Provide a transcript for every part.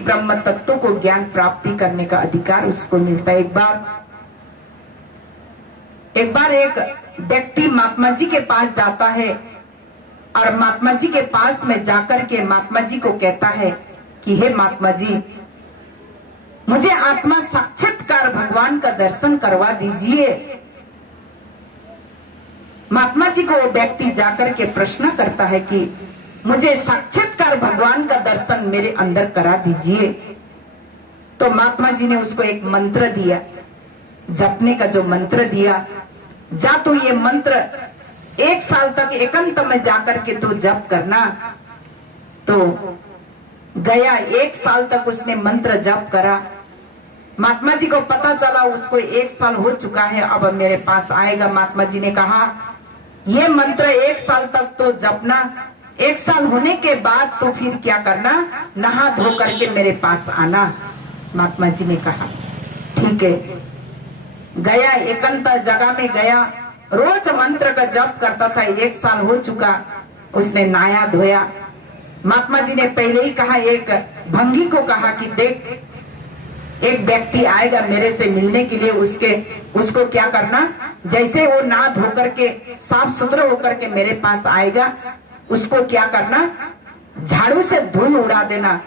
ब्रह्म तत्व को ज्ञान प्राप्ति करने का अधिकार उसको मिलता है। एक बार एक व्यक्ति महात्मा जी के पास जाता है और महात्मा जी के पास में जाकर के महात्मा जी को कहता है कि हे महात्मा जी, मुझे आत्मा साक्षात्कार भगवान का दर्शन करवा दीजिए। महात्मा जी को वो व्यक्ति जाकर के प्रश्न करता है कि मुझे साक्षात्कार भगवान का दर्शन मेरे अंदर करा दीजिए। तो महात्मा जी ने उसको एक मंत्र दिया, जपने का जो मंत्र दिया, जा तो ये मंत्र 1 साल तक एकांत में जाकर के तो जप करना। तो गया, 1 साल तक उसने मंत्र जप करा। महात्मा जी को पता चला उसको 1 साल हो चुका है, अब मेरे पास आएगा। महात्मा जी ने कहा ये मंत्र 1 साल तक तो जपना, 1 साल होने के बाद तो फिर क्या करना, नहा धो करके मेरे पास आना। महात्मा जी ने कहा ठीक है। गया, एकांत जगह में गया, रोज मंत्र का जप करता था। 1 साल हो चुका, उसने नहाया धोया। महात्मा जी ने पहले ही कहा, एक भंगी को कहा कि देख, एक व्यक्ति आएगा मेरे से मिलने के लिए, उसको क्या करना, जैसे वो नहा धो करके साफ सुथरा होकर के मेरे पास आएगा, उसको क्या करना, झाड़ू से धूल उड़ा देना।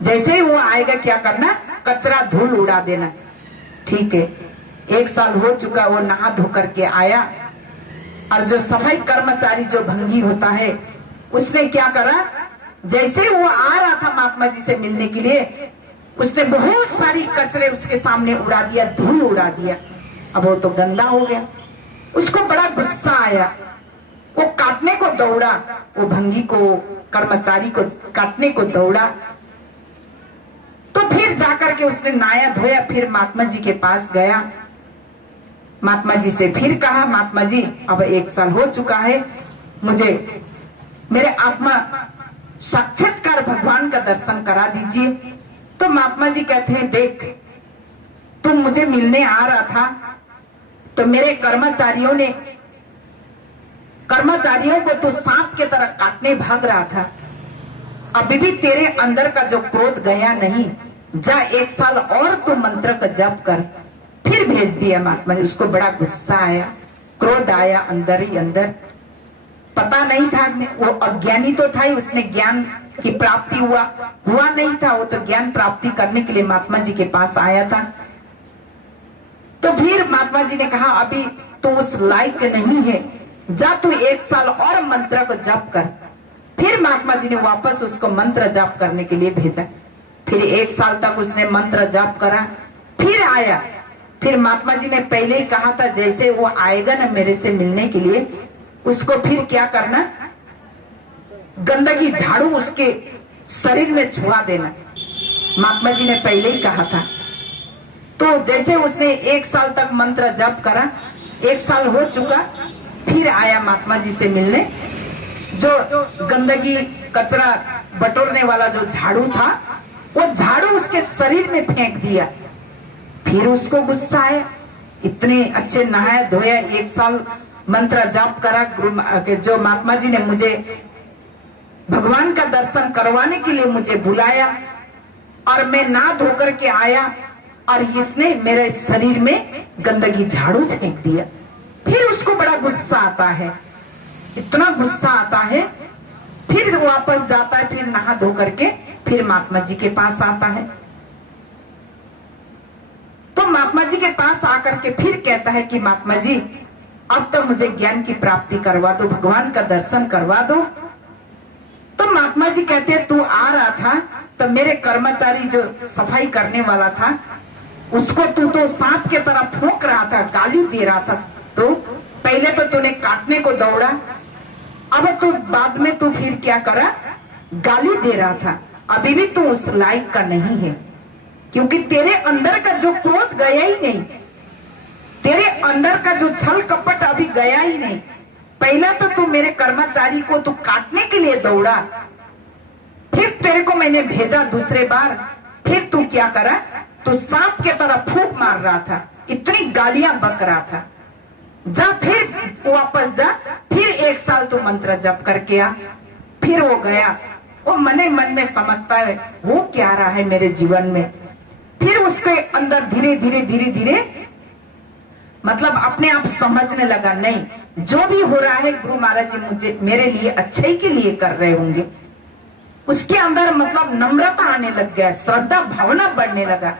जैसे ही वो आएगा क्या करना, कचरा धूल उड़ा देना। ठीक है। 1 साल हो चुका, वो नहा धो करके आया और जो सफाई कर्मचारी जो भंगी होता है उसने क्या करा, जैसे वो आ रहा था महात्मा जी से मिलने के लिए, उसने बहुत सारी कचरे उसके सामने उड़ा दिया, धूल उड़ा दिया। अब वो तो गंदा हो गया, उसको बड़ा गुस्सा आया, वो काटने को दौड़ा, वो भंगी को, कर्मचारी को काटने को दौड़ा। तो फिर जाकर के उसने नहाया धोया, फिर महात्मा जी के पास गया। महात्मा जी से फिर कहा, महात्मा जी अब 1 साल हो चुका है, मुझे मेरे आत्मा साक्षात्कार भगवान का दर्शन करा दीजिए। तो महात्मा जी कहते हैं, देख तुम मुझे मिलने आ रहा था तो मेरे कर्मचारियों को तो सांप के तरह काटने भाग रहा था, अभी भी तेरे अंदर का जो क्रोध गया नहीं, जा 1 साल और तो मंत्र का जप कर। फिर भेज दिया महात्मा जी। उसको बड़ा गुस्सा आया, क्रोध आया अंदर ही अंदर। पता नहीं था, वो अज्ञानी तो था ही, उसने ज्ञान की प्राप्ति हुआ नहीं था, वो तो ज्ञान प्राप्ति करने के लिए महात्मा जी के पास आया था। तो फिर महात्मा जी ने कहा अभी तो उस लायक नहीं है, जा तू 1 साल और मंत्र को जप कर। फिर महात्मा जी ने वापस उसको मंत्र जप करने के लिए भेजा। फिर 1 साल तक उसने मंत्र जप करा, फिर आया। फिर महात्मा जी ने पहले ही कहा था, जैसे वो आएगा ना मेरे से मिलने के लिए, उसको फिर क्या करना, गंदगी झाड़ू उसके शरीर में छुआ देना। महात्मा जी ने पहले ही कहा था। तो जैसे उसने 1 साल तक मंत्र जप करा, 1 साल हो चुका, फिर आया महात्मा जी से मिलने। जो गंदगी कचरा बटोरने वाला जो झाड़ू था, वो झाड़ू उसके शरीर में फेंक दिया। फिर उसको गुस्सा आया, इतने अच्छे नहाया धोया, 1 साल मंत्र जाप करा, जो महात्मा जी ने मुझे भगवान का दर्शन करवाने के लिए मुझे बुलाया और मैं ना धोकर के आया और इसने मेरे शरीर में गंदगी झाड़ू फेंक दिया। फिर उसको बड़ा गुस्सा आता है, इतना गुस्सा आता है। फिर वापस जाता है, फिर नहा धो करके फिर महात्मा जी के पास आता है। तो महात्मा जी के पास आकर के फिर कहता है कि महात्मा जी अब तो मुझे ज्ञान की प्राप्ति करवा दो, भगवान का दर्शन करवा दो। तो महात्मा जी कहते हैं तू आ रहा था तो मेरे कर्मचारी जो सफाई करने वाला था उसको तू तो सांप के तरह फूंक रहा था, गाली दे रहा था। तो पहले तो तूने काटने को दौड़ा, अब तू बाद में तू फिर क्या करा, गाली दे रहा था। अभी भी तू उस लायक का नहीं है, क्योंकि तेरे अंदर का जो क्रोध गया ही नहीं, तेरे अंदर का जो छल कपट अभी गया ही नहीं। पहला तो तू मेरे कर्मचारी को तू काटने के लिए दौड़ा, फिर तेरे को मैंने भेजा दूसरे बार, फिर तू क्या करा, तू सांप के तरह फूंक मार रहा था, इतनी गालियां बक रहा था। जा फिर वापस जा, फिर 1 साल तू मंत्र जप करके आ। फिर वो गया, वो मने मन में समझता है वो क्या रहा है मेरे जीवन में। फिर उसके अंदर धीरे धीरे धीरे धीरे मतलब अपने आप समझने लगा, नहीं जो भी हो रहा है गुरु महाराज जी मुझे मेरे लिए अच्छे के लिए कर रहे होंगे। उसके अंदर मतलब नम्रता आने लग गया, श्रद्धा भावना बढ़ने लगा।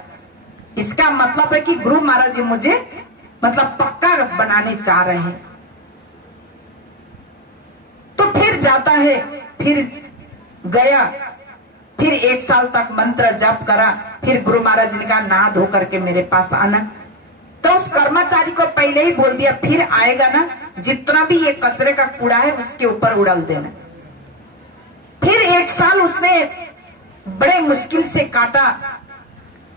इसका मतलब है कि गुरु महाराज जी मुझे मतलब पक्का बनाने चाह रहे हैं। तो फिर जाता है, फिर गया, फिर 1 साल तक मंत्र जप करा। फिर गुरु महाराज जी ने कहा नहा धो करके मेरे पास आना। तो उस कर्मचारी को पहले ही बोल दिया, फिर आएगा ना जितना भी ये कचरे का कूड़ा है उसके ऊपर उड़ाल देना। फिर 1 साल उसने बड़े मुश्किल से काटा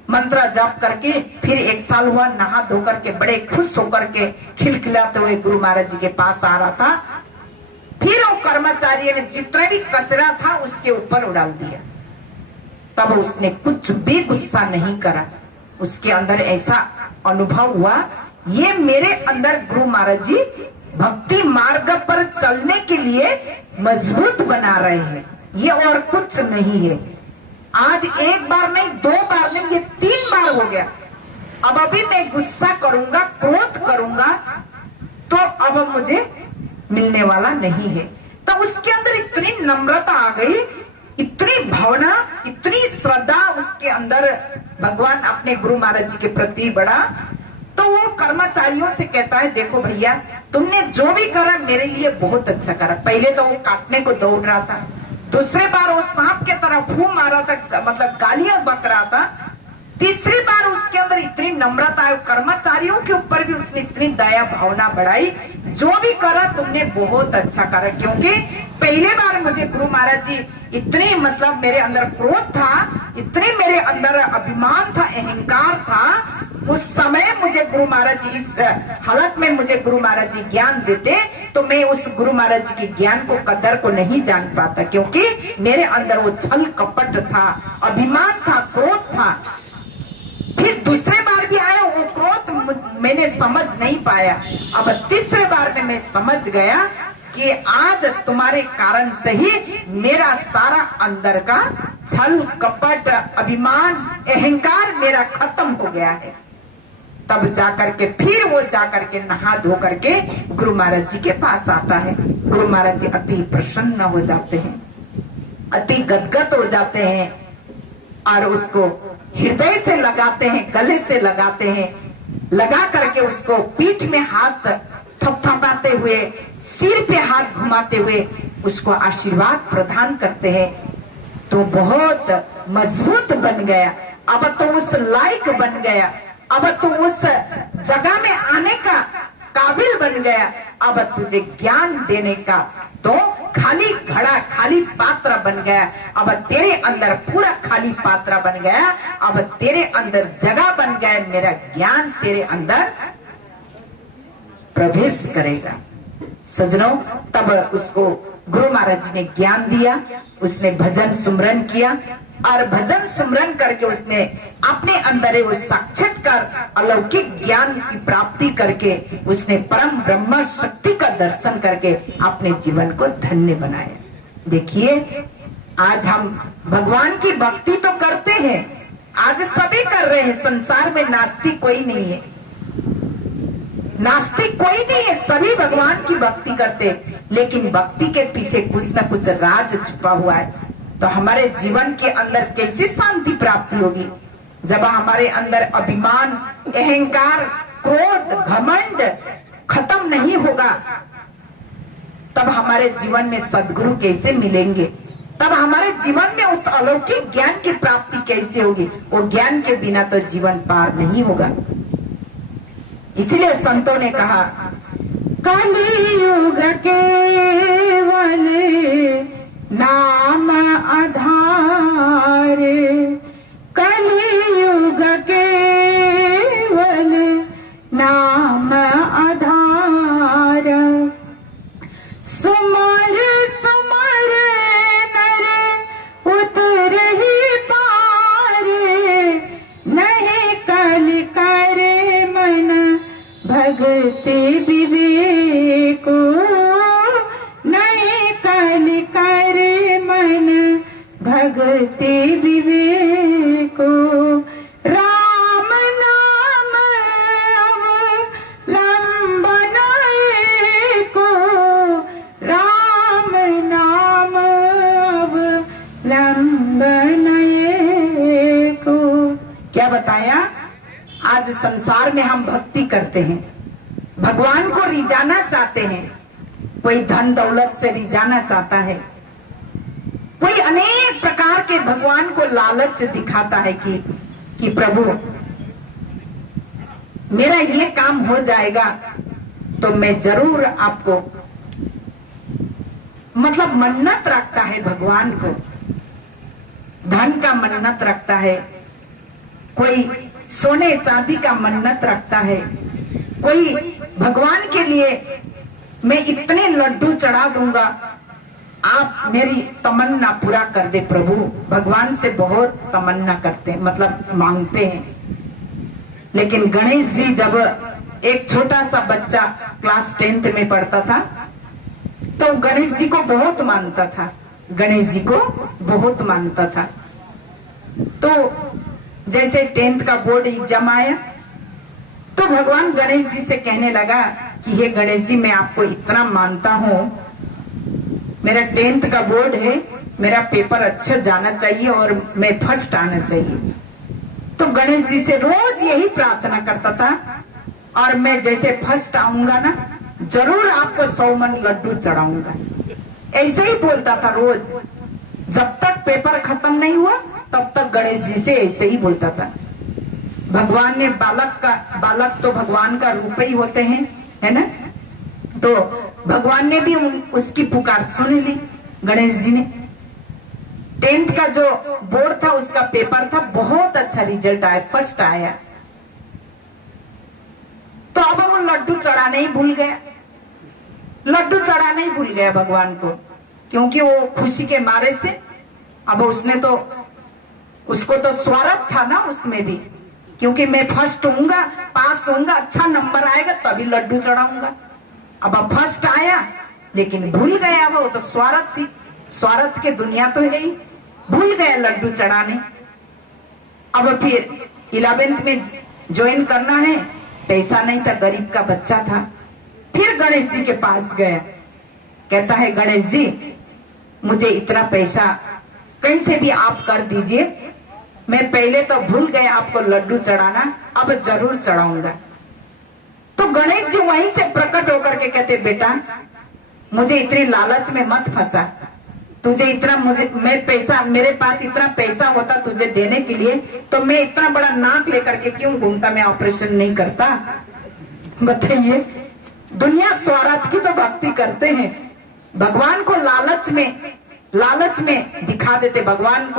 मंत्र जाप करके। फिर 1 साल हुआ, नहा धो करके बड़े खुश होकर के खिलखिलाते हुए गुरु महाराज जी के पास आ रहा था। फिर वो कर्मचारी ने जितना भी कचरा था उसके ऊपर उड़ाल दिया। तब उसने कुछ भी गुस्सा नहीं करा। उसके अंदर ऐसा अनुभव हुआ, ये मेरे अंदर गुरु महाराज जी भक्ति मार्ग पर चलने के लिए मजबूत बना रहे हैं, ये और कुछ नहीं है। आज 1 बार नहीं, 2 बार नहीं, ये 3 बार हो गया। अब अभी मैं गुस्सा करूंगा, क्रोध करूंगा तो अब मुझे मिलने वाला नहीं है। तो उसके अंदर इतनी नम्रता आ गई, इतनी भावना, इतनी श्रद्धा उसके अंदर भगवान अपने गुरु महाराज जी के प्रति बढ़ा। तो वो कर्मचारियों से कहता है, देखो भैया तुमने जो भी करा मेरे लिए बहुत अच्छा करा। पहले तो वो काटने को दौड़ रहा था, दूसरे बार वो सांप के तरह फू मारा था, मतलब गालियां बक रहा था, तीसरी बार उसके अंदर इतनी नम्रता है, कर्मचारियों के ऊपर भी उसने इतनी दया भावना बढ़ाई। जो भी करा तुमने बहुत अच्छा करा, क्योंकि पहले बार मुझे गुरु महाराज जी इतनी मतलब मेरे अंदर क्रोध था, इतनी मेरे अंदर अभिमान था, अहंकार था। उस समय मुझे गुरु महाराज जी इस हालत में मुझे गुरु महाराज जी ज्ञान देते तो मैं उस गुरु महाराज जी के ज्ञान को कदर को नहीं जान पाता, क्योंकि मेरे अंदर वो छल कपट था, अभिमान था, क्रोध था। फिर दूसरे बार भी आया, वो क्रोध मैंने समझ नहीं पाया। अब तीसरे बार में मैं समझ गया कि आज तुम्हारे कारण से ही मेरा सारा अंदर का छल कपट अभिमान अहंकार मेरा खत्म हो गया है। तब जाकर के फिर वो जाकर के नहा धो करके गुरु महाराज जी के पास आता है। गुरु महाराज जी अति प्रसन्न हो जाते हैं, अति गदगद हो जाते हैं और उसको हृदय से लगाते हैं, गले से लगाते हैं, लगा करके उसको पीठ में हाथ थपथपाते हुए, सिर पे हाथ घुमाते हुए उसको आशीर्वाद प्रदान करते हैं। तो बहुत मजबूत बन गया, अब तो उस लायक बन गया, अब तो उस जगह में आने का काबिल बन गया। अब तुझे ज्ञान देने का तो खाली घड़ा, खाली पात्र बन गया। अब तेरे अंदर पूरा खाली पात्र बन गया, अब तेरे अंदर जगह बन गया, मेरा ज्ञान तेरे अंदर प्रवेश करेगा। सजनों, तब उसको गुरु महाराज जी ने ज्ञान दिया, उसने भजन सुमरन किया और भजन सुमरन करके उसने अपने अंदर वो साक्षात्कार अलौकिक ज्ञान की प्राप्ति करके उसने परम ब्रह्म शक्ति का दर्शन करके अपने जीवन को धन्य बनाया। देखिए, आज हम भगवान की भक्ति तो करते हैं, आज सभी कर रहे हैं, संसार में नास्तिक कोई नहीं है, नास्तिक कोई नहीं है, सभी भगवान की भक्ति करते, लेकिन भक्ति के पीछे कुछ न कुछ राज छुपा हुआ है। तो हमारे जीवन के अंदर कैसी शांति प्राप्ति होगी जब हमारे अंदर अभिमान अहंकार क्रोध घमंड खत्म नहीं होगा। तब हमारे जीवन में सद्गुरु कैसे मिलेंगे, तब हमारे जीवन में उस अलौकिक ज्ञान की प्राप्ति कैसे होगी। वो ज्ञान के बिना तो जीवन पार नहीं होगा। इसीलिए संतों ने कहा, कलियुग केवल नाम आधार, कलियुग केवल नाम आधार, सुमर सुमर नर उतर ही पार, नहीं कल करे मन भक्ति विवेको, नहीं कल करे मन नए को। क्या बताया? आज संसार में हम भक्ति करते हैं, भगवान को रिझाना चाहते हैं। कोई धन दौलत से रिझाना चाहता है, कोई अनेक प्रकार के भगवान को लालच दिखाता है कि प्रभु मेरा ये काम हो जाएगा तो मैं जरूर आपको, मतलब मन्नत रखता है भगवान को, धन का मन्नत रखता है, कोई सोने चांदी का मन्नत रखता है, कोई भगवान के लिए मैं इतने लड्डू चढ़ा दूंगा, आप मेरी तमन्ना पूरा कर दे प्रभु। भगवान से बहुत तमन्ना करते हैं, मतलब मांगते हैं। लेकिन गणेश जी जब एक छोटा सा बच्चा क्लास 10th में पढ़ता था तो गणेश जी को बहुत मानता था, गणेश जी को बहुत मानता था। तो जैसे 10th का बोर्ड एग्जाम आया तो भगवान गणेश जी से कहने लगा कि हे गणेश जी, मैं आपको इतना मानता हूं, मेरा 10th का बोर्ड है, मेरा पेपर अच्छा जाना चाहिए और मैं फर्स्ट आना चाहिए। तो गणेश जी से रोज यही प्रार्थना करता था, और मैं जैसे फर्स्ट आऊंगा ना जरूर आपको 100 मन लड्डू चढ़ाऊंगा। ऐसे ही बोलता था रोज, जब तक पेपर खत्म नहीं हुआ तब तक गणेश जी से ऐसे ही बोलता था। भगवान ने बालक तो भगवान का रूप ही होते हैं, है ना? तो भगवान ने भी उसकी पुकार सुन ली। गणेश जी ने 10th का जो बोर्ड था उसका पेपर था, बहुत अच्छा रिजल्ट आया, फर्स्ट आया। तो अब वो लड्डू चढ़ाना ही भूल गया, लड्डू चढ़ाना ही भूल गया भगवान को, क्योंकि वो खुशी के मारे से अब उसको तो स्वार्थ था ना उसमें भी, क्योंकि मैं फर्स्ट होऊंगा, पास होऊंगा, अच्छा नंबर आएगा तभी लड्डू चढ़ाऊंगा। अब फर्स्ट आया लेकिन भूल गया, वो तो स्वार्थ थी, स्वार्थ की दुनिया तो है ही, भूल गया लड्डू चढ़ाने। अब फिर 11th में ज्वाइन करना है, पैसा नहीं था, गरीब का बच्चा था। फिर गणेश जी के पास गया, कहता है गणेश जी मुझे इतना पैसा कहीं से भी आप कर दीजिए, मैं पहले तो भूल गया आपको लड्डू चढ़ाना, अब जरूर चढ़ाऊंगा। तो गणेश जी वहीं से प्रकट होकर के कहते, बेटा मुझे इतनी लालच में मत फंसा, तुझे इतना मेरे पास इतना पैसा होता तुझे देने के लिए तो मैं इतना बड़ा नाक लेकर के क्यों घूमता, मैं ऑपरेशन नहीं करता। बताइए, दुनिया स्वार्थ की तो भक्ति करते हैं, भगवान को लालच में दिखा देते, भगवान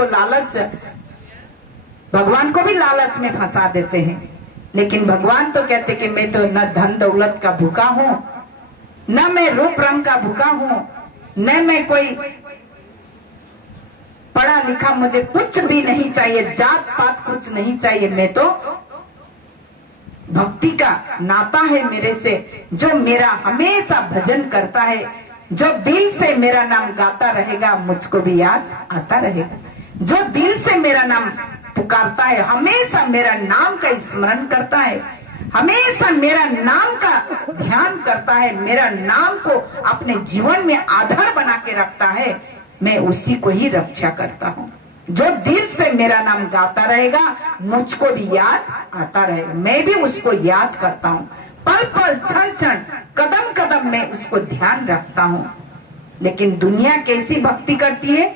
को भी लालच में फंसा देते हैं। लेकिन भगवान तो कहते कि मैं तो न धन दौलत का भूखा हूं, न मैं रूप रंग का भूखा हूं, न मैं कोई पढ़ा लिखा, मुझे कुछ भी नहीं चाहिए, जात पात कुछ नहीं चाहिए, मैं तो भक्ति का नाता है मेरे से, जो मेरा हमेशा भजन करता है, जो दिल से मेरा नाम गाता रहेगा मुझको भी याद आता रहेगा, जो दिल से मेरा नाम पुकारता है, हमेशा मेरा नाम का स्मरण करता है, हमेशा मेरा नाम का ध्यान करता है, मेरा नाम को अपने जीवन में आधार बना के रखता है, मैं उसी को ही रक्षा करता हूँ। जो दिल से मेरा नाम गाता रहेगा मुझको भी याद आता रहेगा, मैं भी उसको याद करता हूँ, पल पल क्षण क्षण कदम कदम में उसको ध्यान रखता हूँ। लेकिन दुनिया कैसी भक्ति करती है,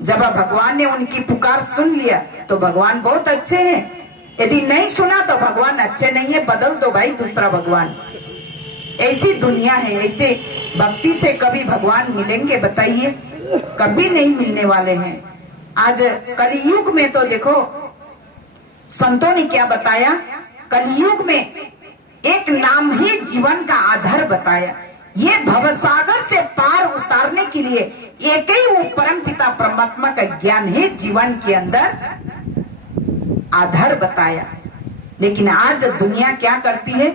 जब भगवान ने उनकी पुकार सुन लिया तो भगवान बहुत अच्छे हैं, यदि नहीं सुना तो भगवान अच्छे नहीं है, बदल दो भाई दूसरा भगवान। ऐसी दुनिया है, ऐसे भक्ति से कभी भगवान मिलेंगे बताइए? कभी नहीं मिलने वाले हैं। आज कलयुग में तो देखो संतों ने क्या बताया, कलयुग में एक नाम ही जीवन का आधार बताया। ये भवसागर से पार उतारने के लिए एक ही वो परम पिता परमात्मा का ज्ञान है जीवन के अंदर आधार बताया। लेकिन आज दुनिया क्या करती है,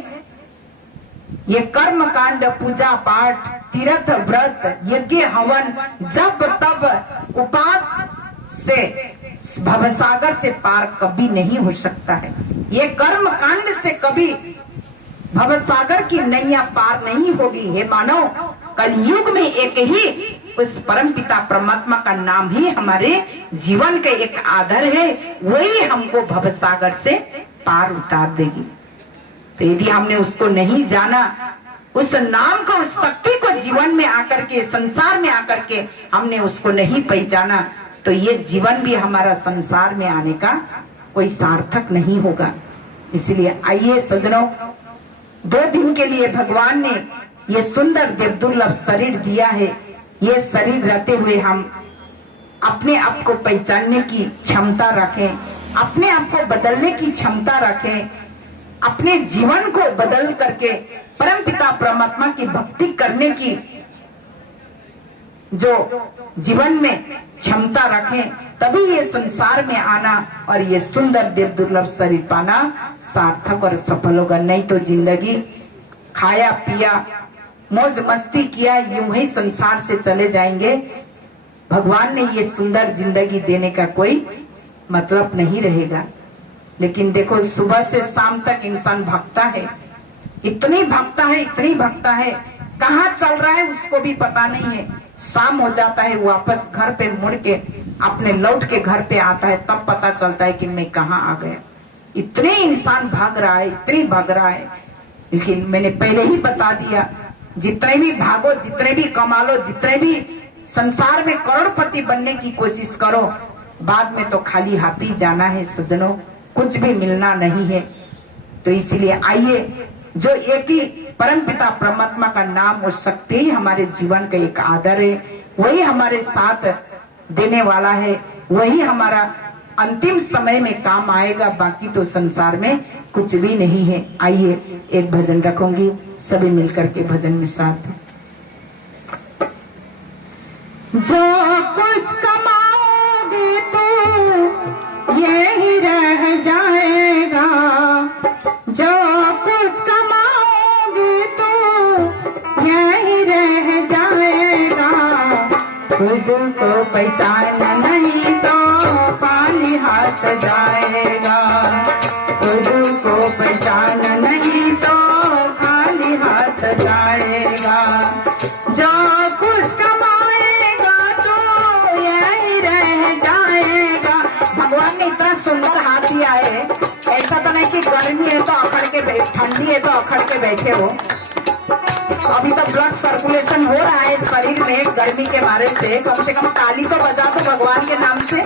ये कर्म कांड, पूजा पाठ, तीर्थ व्रत, यज्ञ हवन, जब तब उपास से भवसागर से पार कभी नहीं हो सकता है। ये कर्म कांड से कभी भवसागर की नैया पार नहीं होगी। हे मानव, कलयुग में एक ही उस परम पिता परमात्मा का नाम ही हमारे जीवन का एक आधार है, वही हमको भवसागर से पार उतार देगी। तो यदि हमने उसको नहीं जाना, उस नाम को, उस शक्ति को जीवन में आकर के, संसार में आकर के हमने उसको नहीं पहचाना, तो ये जीवन भी हमारा संसार में आने का कोई सार्थक नहीं होगा। इसलिए आइए सज्जनों, 2 दिन के लिए भगवान ने ये सुंदर दुर्लभ शरीर दिया है। ये शरीर रहते हुए हम अपने आप को पहचानने की क्षमता रखें, अपने आप को बदलने की क्षमता रखें, अपने जीवन को बदल करके परम पिता परमात्मा की भक्ति करने की जो जीवन में क्षमता रखें, तभी ये संसार में आना और ये सुंदर दुर्लभ शरीर पाना सार्थक और सफल होगा। नहीं तो जिंदगी खाया पिया मौज मस्ती किया, यूं ही संसार से चले जाएंगे। भगवान ने ये सुंदर जिंदगी देने का कोई मतलब नहीं रहेगा। लेकिन देखो, सुबह से शाम तक इंसान भगता है, इतनी भगता है, इतनी भगता है, कहाँ चल रहा है उसको भी पता नहीं है। शाम हो जाता है, वापस घर पे मुड़ के अपने लौट के घर पे आता है, तब पता चलता है कि मैं कहाँ आ गया। इतने इंसान भाग रहा है, इतनी भाग रहा है। लेकिन मैंने पहले ही बता दिया, जितने भी भागो, जितने भी कमा लो, जितने भी संसार में करोड़पति बनने की कोशिश करो, बाद में तो खाली हाथ ही जाना है सज्जनों, कुछ भी मिलना नहीं है। तो इसलिए आइए, जो एक ही परम पिता परमात्मा का नाम और शक्ति ही हमारे जीवन का एक आधार है, वही हमारे साथ देने वाला है, वही हमारा अंतिम समय में काम आएगा। बाकी तो संसार में कुछ भी नहीं है। आइए एक भजन रखूंगी, सभी मिलकर के भजन में साथ। जो कुछ कमाओगे तो यही रह जाएगा, जो कुछ कमाओगे तो यही रह जाएगा। खुद को पहचान नहीं तो खाली हाथ जाएगा, खुद को पहचान नहीं तो खाली हाथ जाएगा। जो कुछ कमाएगा तो यही रह जाएगा। भगवान ने इतना सुंदर हाथ दिया है, ऐसा तो नहीं कि गर्मी है तो अखड़ के, ठंडी है तो अखड़ के बैठे हो। अभी तो ब्लड सर्कुलेशन हो रहा है शरीर में गर्मी के मारे से, कम ताली तो बजा दो भगवान के नाम से।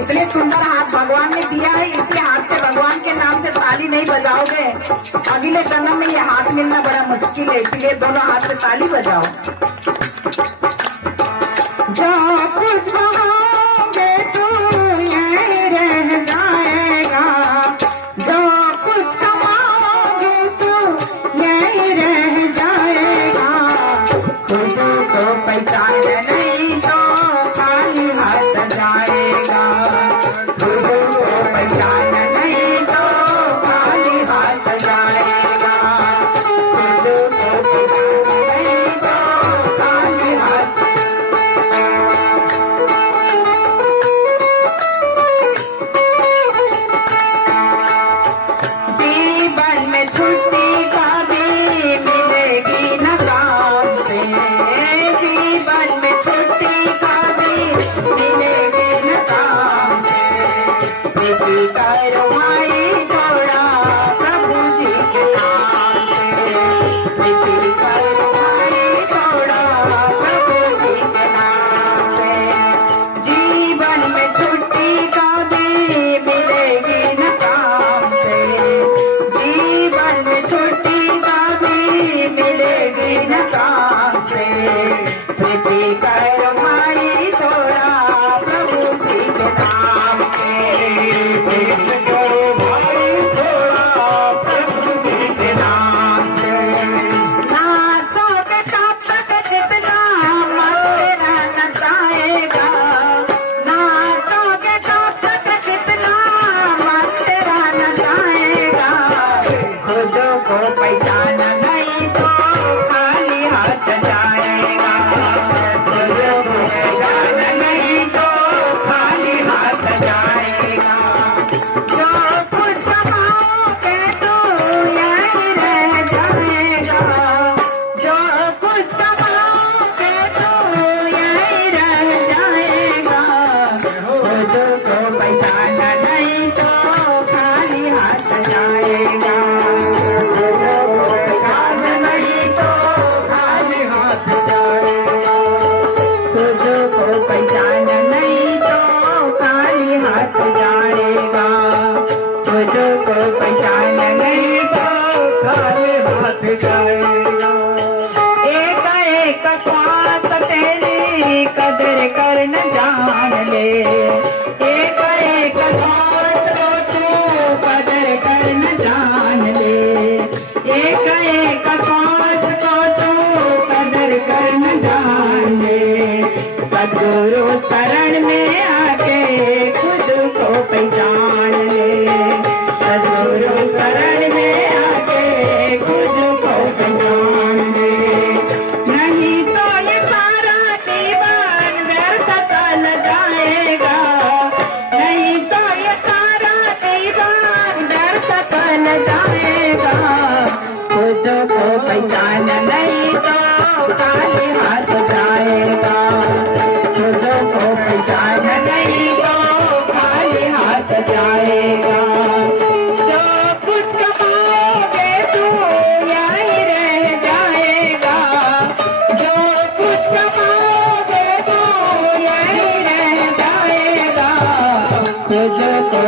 इतने सुंदर हाथ भगवान ने दिया है, इसी हाथ से भगवान के नाम से ताली नहीं बजाओगे, अगले जन्म में ये हाथ मिलना बड़ा मुश्किल है। इसलिए दोनों हाथ से ताली बजाओ। जो कुछ कमाओगे तो यही रह जाएगा, जो कुछ कमाओगे तो यही रह जाएगा। खुद को पहचान नहीं तो खाली हाथ जाएगा, खुद को पहचान नहीं तो खाली हाथ जाएगा, खुद को पहचान नहीं तो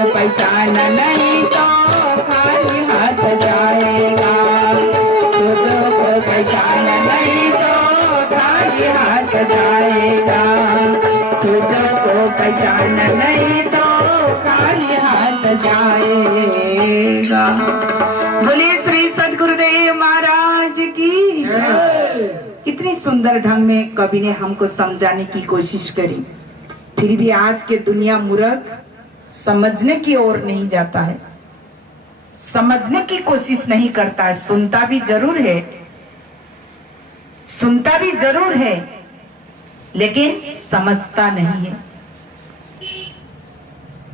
पहचान नहीं तो खाली हाथ जाएगा, खुद को पहचान नहीं तो खाली हाथ जाएगा, खुद को पहचान नहीं तो खाली हाथ जाएगा। बोलिए श्री सद्गुरुदेव महाराज की। कितनी सुंदर ढंग में कवि ने हमको समझाने की कोशिश करी, फिर भी आज के दुनिया मूर्ख समझने की ओर नहीं जाता है, समझने की कोशिश नहीं करता है। सुनता भी जरूर है, सुनता भी जरूर है, लेकिन समझता नहीं है।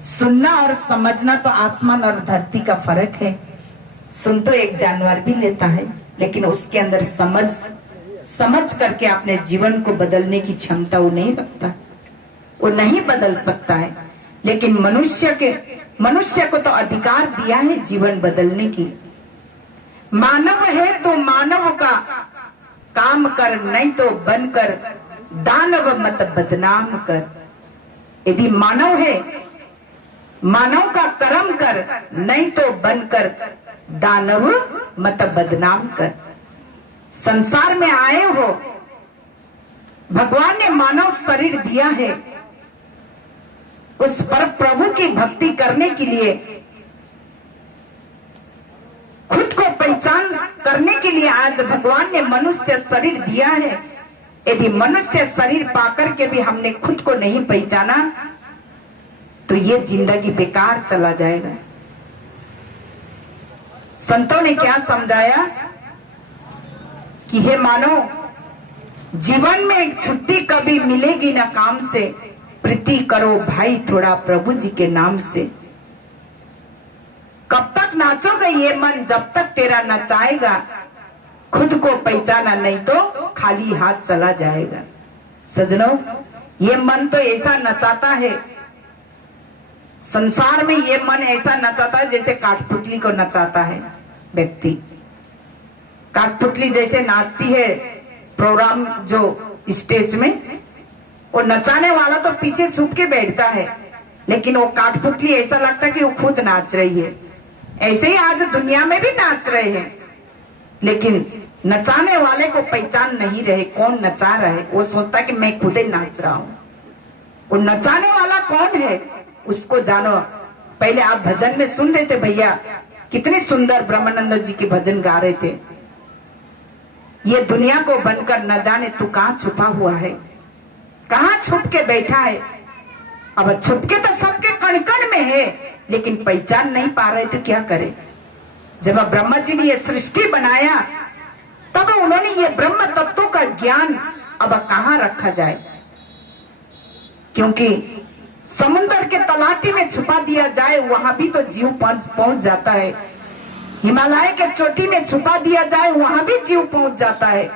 सुनना और समझना तो आसमान और धरती का फर्क है। सुन तो एक जानवर भी लेता है, लेकिन उसके अंदर समझ करके अपने जीवन को बदलने की क्षमता वो नहीं रखता, वो नहीं बदल सकता है। लेकिन मनुष्य को तो अधिकार दिया है जीवन बदलने की। मानव है तो मानव का काम कर, नहीं तो बनकर दानव मत बदनाम कर। यदि मानव है, मानव का कर्म कर, नहीं तो बनकर दानव मत बदनाम कर। संसार में आए हो, भगवान ने मानव शरीर दिया है उस पर प्रभु की भक्ति करने के लिए, खुद को पहचान करने के लिए आज भगवान ने मनुष्य शरीर दिया है। यदि मनुष्य शरीर पाकर के भी हमने खुद को नहीं पहचाना तो ये जिंदगी बेकार चला जाएगा। संतों ने क्या समझाया कि हे मानो, जीवन में एक छुट्टी कभी मिलेगी ना काम से, प्रीति करो भाई थोड़ा प्रभु जी के नाम से। कब तक नाचोगे ये मन, जब तक तेरा नचाएगा, खुद को पहचाना नहीं तो खाली हाथ चला जाएगा। सजनों, ये मन तो ऐसा नचाता है, संसार में ये मन ऐसा नचाता है जैसे काठपुतली को नचाता है व्यक्ति। काठपुतली जैसे नाचती है प्रोग्राम जो स्टेज में, वो नचाने वाला तो पीछे छुप के बैठता है, लेकिन वो काठपुतली ऐसा लगता है कि वो खुद नाच रही है। ऐसे ही आज दुनिया में भी नाच रहे हैं, लेकिन नचाने वाले को पहचान नहीं रहे कौन नचा रहा है। वो सोचता है कि मैं खुद ही नाच रहा हूं। वो नचाने वाला कौन है उसको जानो। पहले आप भजन में सुन रहे थे भैया, कितने सुंदर ब्रह्मानंद जी के भजन गा रहे थे। ये दुनिया को बनकर न जाने तू कहां छुपा हुआ है, कहां छुप के बैठा है। अब छुप के तो सबके कण कण में है, लेकिन पहचान नहीं पा रहे तो क्या करे। जब ब्रह्मा जी ने ये सृष्टि बनाया तब उन्होंने ये ब्रह्म तत्व का ज्ञान अब कहां रखा जाए, क्योंकि समुद्र के तलाटी में छुपा दिया जाए वहां भी तो जीव पहुंच जाता है। हिमालय के चोटी में छुपा दिया जाए वहां भी जीव पहुंच जाता है।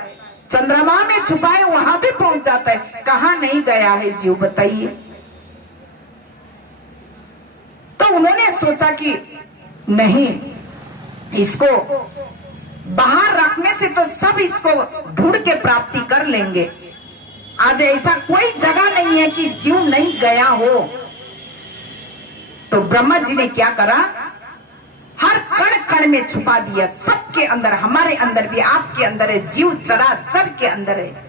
चंद्रमा में छुपाए वहां भी पहुंच जाता है। कहां नहीं गया है जीव, बताइए। तो उन्होंने सोचा कि नहीं, इसको बाहर रखने से तो सब इसको ढूंढ के प्राप्ति कर लेंगे। आज ऐसा कोई जगह नहीं है कि जीव नहीं गया हो। तो ब्रह्मा जी ने क्या करा, हर कण कण में छुपा दिया। सबके अंदर, हमारे अंदर भी, आपके अंदर है, जीव चराचर के अंदर है।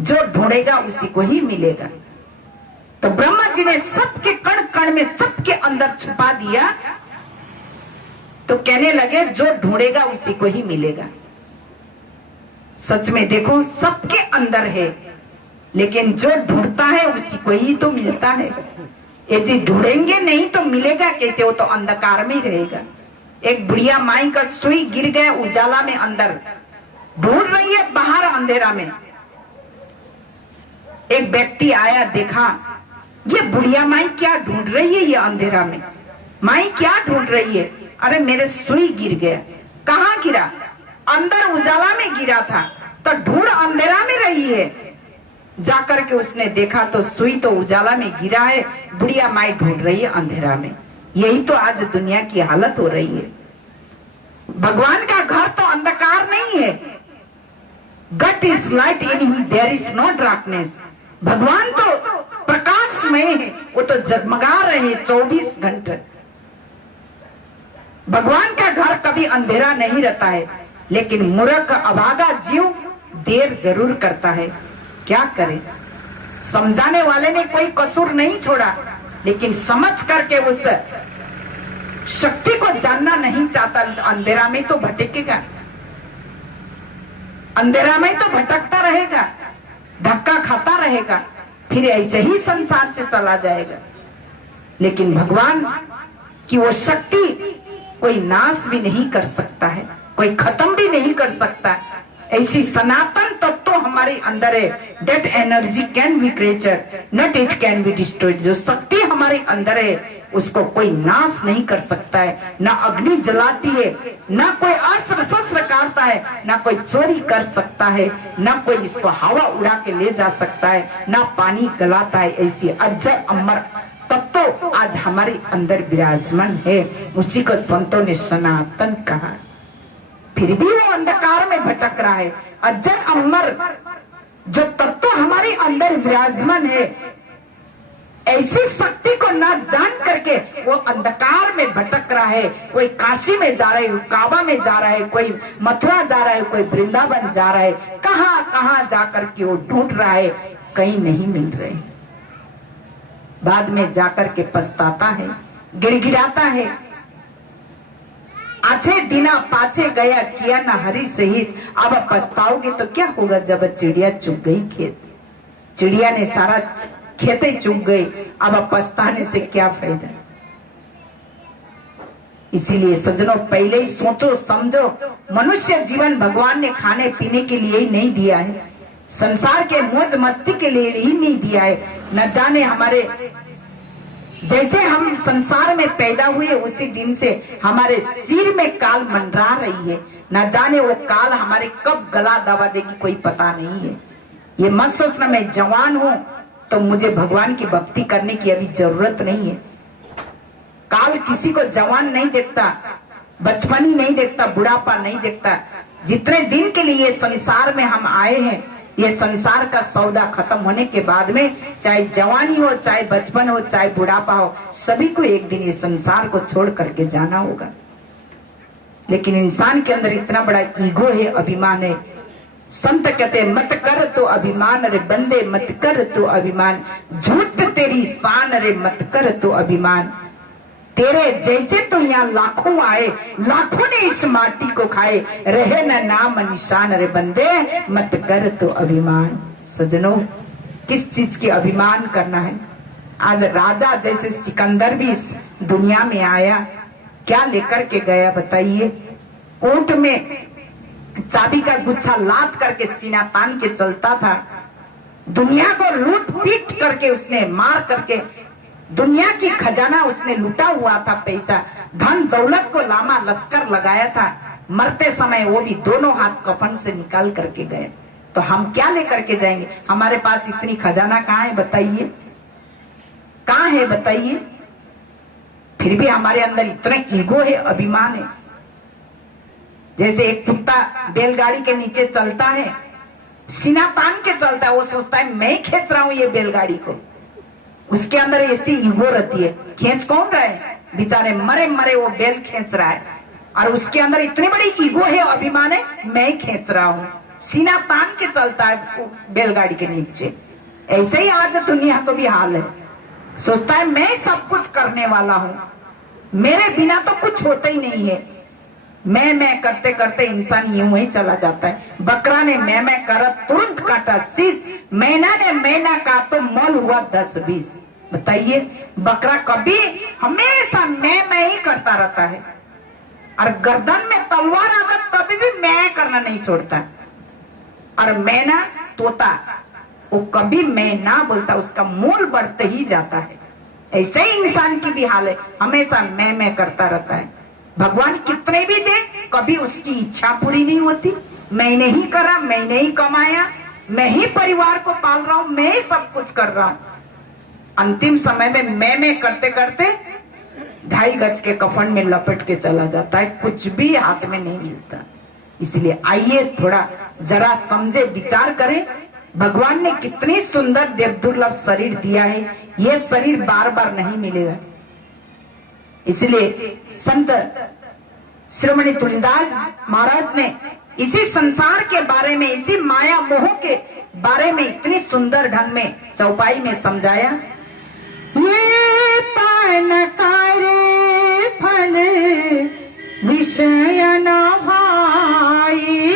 जो ढूंढेगा उसी को ही मिलेगा। तो ब्रह्मा जी ने सबके कण कण में, सबके अंदर छुपा दिया। तो कहने लगे जो ढूंढेगा उसी को ही मिलेगा। सच में देखो, सबके अंदर है, लेकिन जो ढूंढता है उसी को ही तो मिलता है। यदि ढूंढेंगे नहीं तो मिलेगा कैसे, वो तो अंधकार में ही रहेगा। एक बुढ़िया माई का सुई गिर गया उजाला में, अंदर ढूंढ रही है बाहर अंधेरा में। एक व्यक्ति आया, देखा ये बुढ़िया माई क्या ढूंढ रही है, ये अंधेरा में माई क्या ढूंढ रही है। अरे मेरे सुई गिर गया। कहाँ गिरा? अंदर उजाला में गिरा था, तो ढूंढ अंधेरा में रही है। जाकर के उसने देखा तो सुई तो उजाला में गिरा है, बुढ़िया माई ढूंढ रही है अंधेरा में। यही तो आज दुनिया की हालत हो रही है। भगवान का घर तो अंधकार नहीं है। God is light, in him there is no darkness. भगवान तो प्रकाशमय है, वो तो जगमगा रहे हैं 24 घंटे। भगवान का घर कभी अंधेरा नहीं रहता है, लेकिन मूर्ख अभागा जीव देर जरूर करता है। क्या करे, समझाने वाले ने कोई कसूर नहीं छोड़ा, लेकिन समझ करके उस शक्ति को जानना नहीं चाहता। अंधेरा में तो भटकेगा, अंधेरा में तो भटकता रहेगा, धक्का खाता रहेगा, फिर ऐसे ही संसार से चला जाएगा। लेकिन भगवान की वो शक्ति कोई नाश भी नहीं कर सकता है, कोई खत्म भी नहीं कर सकता। ऐसी सनातन तत्व हमारे अंदर है। That energy can be created, not it can be destroyed. जो शक्ति हमारे अंदर है उसको कोई नाश नहीं कर सकता है। ना अग्नि जलाती है, ना कोई अस्त्र शस्त्र काटता है, ना कोई चोरी कर सकता है, ना कोई इसको हवा उड़ा के ले जा सकता है, ना पानी गलाता है। ऐसी अजर अमर तत्व आज हमारे अंदर विराजमान है। उसी को संतों ने सनातन कहा। फिर भी वो अंधकार में भटक रहा है। अजर अमर जो तत्व हमारे अंदर विराजमान है, ऐसी शक्ति को ना जान करके वो अंधकार में भटक रहा है। कोई काशी में जा रहा है, काबा में जा रहा है, कोई मथुरा जा रहा है, कोई वृंदावन जा रहा है, कहां कहां जाकर के वो ढूंढ रहा है, कहीं नहीं मिल रहे। बाद में जाकर के पछताता है, गिड़गिड़ाता है। आछे दिना पाछे गया, किया ना हरि सहित। अब पछताओगे तो क्या होगा जब चिड़िया चुग गई खेत। चिड़िया ने सारा खेते चुग गई, अब पछताने से क्या फायदा। इसीलिए सज्जनों, पहले ही सोचो समझो, मनुष्य जीवन भगवान ने खाने पीने के लिए ही नहीं दिया है, संसार के मौज मस्ती के लिए ही नहीं दिया है। न जाने हमारे जैसे हम संसार में पैदा हुए उसी दिन से हमारे सिर में काल मंडरा रही है। न जाने वो काल हमारे कब गला दबा देगी, कोई पता नहीं है। ये मत सोचना मैं जवान हूं तो मुझे भगवान की भक्ति करने की अभी जरूरत नहीं है। काल किसी को जवान नहीं देखता, बचपनी नहीं देखता, बुढ़ापा नहीं देखता। जितने दिन के लिए संसार में हम आए हैं, ये संसार का सौदा खत्म होने के बाद में, चाहे जवानी हो, चाहे बचपन हो, चाहे बुढ़ापा हो, सभी को एक दिन ये संसार को छोड़ करके जाना होगा। लेकिन इंसान के अंदर इतना बड़ा ईगो है, अभिमान है। संत कहते मत कर तो अभिमान रे बंदे, मत कर तो अभिमान, झूठ तेरी शान रे, मत कर तो अभिमान। तेरे जैसे तो यहाँ लाखों आए, लाखों ने इस माटी को खाए, रहे न नाम निशान रे बंदे, मत कर तो अभिमान। सजनों, किस चीज की अभिमान करना है। आज राजा जैसे सिकंदर भी इस दुनिया में आया, क्या लेकर के गया बताइए। ऊंट में चाबी का गुच्छा लाद करके सीना तान के चलता था। दुनिया को लूट पीट करके उसने मार करके दुनिया की खजाना उसने लूटा हुआ था, पैसा धन दौलत को लामा लश्कर लगाया था। मरते समय वो भी दोनों हाथ कफन से निकाल करके गए। तो हम क्या लेकर के जाएंगे। हमारे पास इतनी खजाना कहाँ है बताइए, कहाँ है बताइए। फिर भी हमारे अंदर इतना ईगो है, अभिमान है। जैसे एक कुत्ता बैलगाड़ी के नीचे चलता है, सीना तान के चलता है, वो सोचता है मैं खींच रहा हूं ये बैलगाड़ी को। उसके अंदर ऐसी ईगो रहती है। खींच कौन रहा है, बेचारे मरे मरे वो बैल खींच रहा है, और उसके अंदर इतनी बड़ी ईगो है, अभिमान है, मैं खींच रहा हूं। सीना तान के चलता है बैलगाड़ी के नीचे। ऐसे ही आज दुनिया को भी हाल है। सोचता है मैं सब कुछ करने वाला हूं, मेरे बिना तो कुछ होता ही नहीं है। मैं करते करते इंसान यूं ही चला जाता है। बकरा ने मैं करा तुरंत काटा शीश, मैना ने मैना का तो मोल हुआ 10-20। बताइए, बकरा कभी हमेशा मैं ही करता रहता है, और गर्दन में तलवार आता तभी भी मैं करना नहीं छोड़ता। और मैना तोता वो कभी मैं ना बोलता, उसका मोल बढ़ते ही जाता है। ऐसे ही इंसान की भी हाल है, हमेशा मैं करता रहता है। भगवान कितने भी दे, कभी उसकी इच्छा पूरी नहीं होती। मैंने ही करा, मैंने ही कमाया, मैं ही परिवार को पाल रहा हूं, मैं ही सब कुछ कर रहा हूं। अंतिम समय में मैं करते करते 2.5 गज के कफन में लपट के चला जाता है, कुछ भी हाथ में नहीं मिलता। इसलिए आइए थोड़ा जरा समझे, विचार करें। भगवान ने कितनी सुंदर देवदुर्लभ शरीर दिया है, ये शरीर बार बार नहीं मिलेगा। इसलिए संत श्रीमणि तुलसीदास महाराज ने इसी संसार के बारे में, इसी माया मोह के बारे में इतनी सुंदर ढंग में चौपाई में समझाया। ये तन कार्य फल विषय न भाई,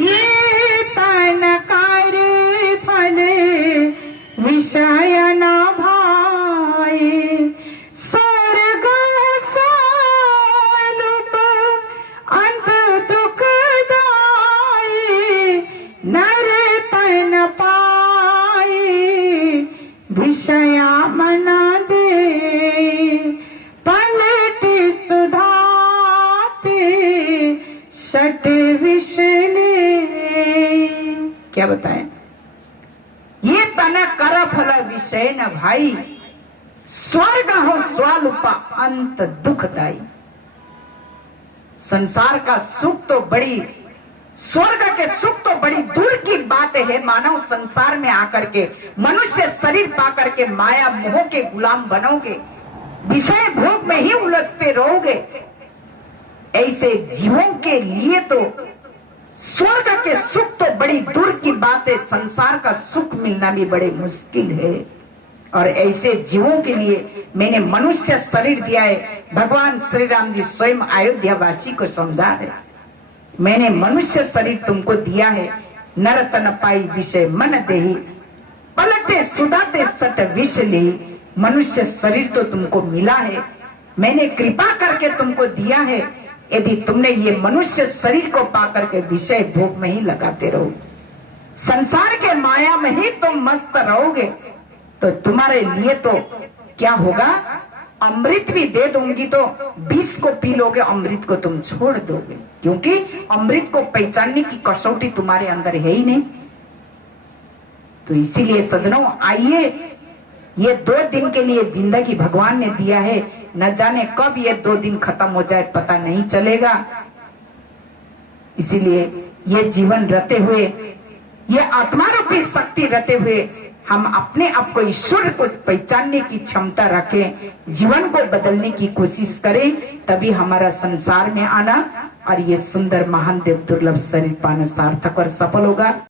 ये तन कार्य फल विषय न भाई, स्वर्ग सालुप अंत दुखदाई, नर तन पाए विषया मना दे, पलटे सुधाते शट विषले। क्या बताएं? ये तन कर फल विषय न भाई, स्वर्ग हो स्वालुपा अंत दुखदाई। संसार का सुख तो बड़ी, स्वर्ग के सुख तो बड़ी दूर की बात है। मानव संसार में आकर के, मनुष्य शरीर पाकर के माया मोह के गुलाम बनोगे, विषय भोग में ही उलझते रहोगे। ऐसे जीवों के लिए तो स्वर्ग के सुख तो बड़ी दूर की बात है, संसार का सुख मिलना भी बड़े मुश्किल है। और ऐसे जीवों के लिए मैंने मनुष्य शरीर दिया है। भगवान श्री राम जी स्वयं अयोध्या वासी को समझा रहे, मैंने मनुष्य शरीर तुमको दिया है, नर तन पाई विषय मन देही, पलटे सुधाते सट विष ले। मनुष्य शरीर तो तुमको मिला है, मैंने कृपा करके तुमको दिया है। यदि तुमने ये मनुष्य शरीर को पाकर के विषय भोग में ही लगाते रहो, संसार के माया में ही तुम मस्त रहोगे, तो तुम्हारे लिए तो क्या होगा, अमृत भी दे दूंगी तो विष को पी लोगे, अमृत को तुम छोड़ दोगे, क्योंकि अमृत को पहचानने की कसौटी तुम्हारे अंदर है ही नहीं। तो इसीलिए सज्जनों, आइए, ये 2 दिन के लिए जिंदगी भगवान ने दिया है, न जाने कब ये 2 दिन खत्म हो जाए पता नहीं चलेगा। इसीलिए ये जीवन रहते हुए, ये आत्मा रूपी शक्ति रहते हुए हम अपने आप को ईश्वर को पहचानने की क्षमता रखें, जीवन को बदलने की कोशिश करें, तभी हमारा संसार में आना और ये सुंदर महान देव दुर्लभ शरीर पाना सार्थक और सफल होगा।